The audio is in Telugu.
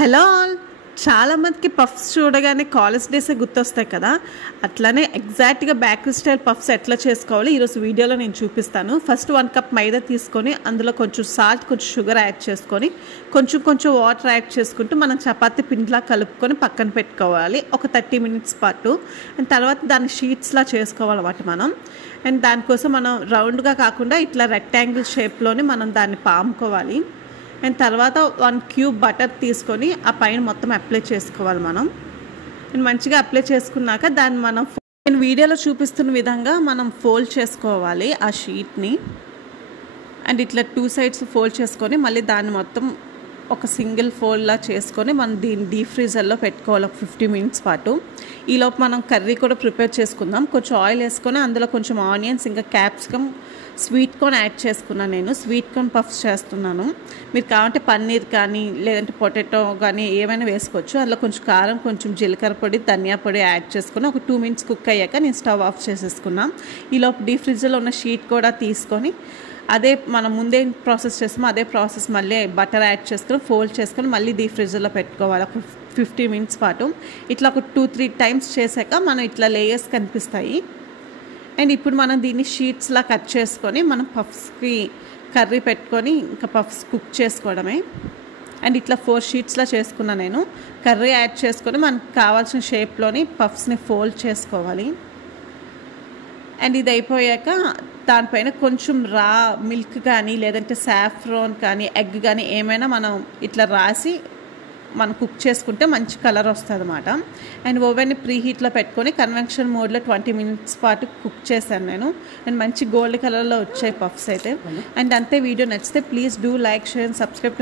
Hello all. చాలామందికి పఫ్స్ చూడగానే కాలేజ్ డేసే గుర్తొస్తాయి కదా. అట్లానే ఎగ్జాక్ట్గా బేకరీ స్టైల్ పఫ్స్ ఎట్లా చేసుకోవాలో ఈరోజు వీడియోలో నేను చూపిస్తాను. ఫస్ట్ 1 కప్ మైదా తీసుకొని అందులో కొంచెం సాల్ట్, కొంచెం షుగర్ యాడ్ చేసుకొని కొంచెం వాటర్ యాడ్ చేసుకుంటూ మనం చపాతీ పిండిలా కలుపుకొని పక్కన పెట్టుకోవాలి ఒక 30 మినిట్స్ పాటు. అండ్ తర్వాత దాన్ని షీట్స్లా చేసుకోవాలన్నమాట మనం. అండ్ దానికోసం మనం రౌండ్గా కాకుండా ఇట్లా రెక్టాంగిల్ షేప్లోనే మనం దాన్ని పాముకోవాలి. అండ్ తర్వాత 1 క్యూబ్ బటర్ తీసుకొని ఆ పైన మొత్తం అప్లై చేసుకోవాలి మనం. అండ్ మంచిగా అప్లై చేసుకున్నాక దాన్ని మనం నేను వీడియోలో చూపిస్తున్న విధంగా మనం ఫోల్డ్ చేసుకోవాలి ఆ షీట్ని. అండ్ ఇట్లా 2 సైడ్స్ ఫోల్డ్ చేసుకొని మళ్ళీ దాన్ని మొత్తం ఒక సింగిల్ ఫోల్డ్లా చేసుకొని మనం దీన్ని డీప్ ఫ్రీజర్లో పెట్టుకోవాలి ఒక 50 మినిట్స్ పాటు. ఈలోపు మనం కర్రీ కూడా ప్రిపేర్ చేసుకుందాం. కొంచెం ఆయిల్ వేసుకొని అందులో కొంచెం ఆనియన్స్, ఇంకా క్యాప్సికమ్, స్వీట్ కార్న్ యాడ్ చేసుకున్నాను. నేను స్వీట్ కార్న్ పఫ్స్ చేస్తున్నాను. మీరు కావాలంటే పన్నీర్ కానీ లేదంటే పొటాటో కానీ ఏమైనా వేసుకోవచ్చు. అందులో కొంచెం కారం, కొంచెం జీలకర్ర పొడి, ధనియా పొడి యాడ్ చేసుకొని ఒక 2 మినిట్స్ కుక్ అయ్యాక నేను స్టవ్ ఆఫ్ చేసేసుకున్నాను. ఈలోపు డీప్ ఫ్రిడ్జ్లో ఉన్న షీట్ కూడా తీసుకొని అదే మనం ముందే ప్రాసెస్ చేస్తామో అదే ప్రాసెస్ మళ్ళీ బటర్ యాడ్ చేసుకొని ఫోల్డ్ చేసుకొని మళ్ళీ డీప్ ఫ్రిడ్జ్లో పెట్టుకోవాలి ఒక 50 మినిట్స్ పాటు. ఇట్లా ఒక 2-3 టైమ్స్ చేశాక మనం ఇట్లా లేయర్స్ కనిపిస్తాయి. అండ్ ఇప్పుడు మనం దీన్ని షీట్స్లా కట్ చేసుకొని మనం పఫ్స్కి కర్రీ పెట్టుకొని ఇంకా పఫ్స్ కుక్ చేసుకోవడమే. అండ్ ఇట్లా 4 షీట్స్లా చేసుకున్నాను నేను. కర్రీ యాడ్ చేసుకొని మనకు కావాల్సిన షేప్లోని పఫ్స్ని ఫోల్డ్ చేసుకోవాలి. అండ్ ఇది అయిపోయాక దానిపైన కొంచెం రా మిల్క్ కానీ లేదంటే సాఫ్రాన్ కానీ ఎగ్ కానీ ఏమైనా మనం ఇట్లా రాసి మనం కుక్ చేసుకుంటే మంచి కలర్ వస్తుంది అన్నమాట. అండ్ ఓవెన్ని ప్రీ హీట్లో పెట్టుకొని కన్వెన్షన్ మోడ్లో 20 మినిట్స్ పాటు కుక్ చేశాను నేను. అండ్ మంచి గోల్డ్ కలర్లో వచ్చాయి పఫ్స్ అయితే. అండ్ అంతే. వీడియో నచ్చితే please do like, share and subscribe.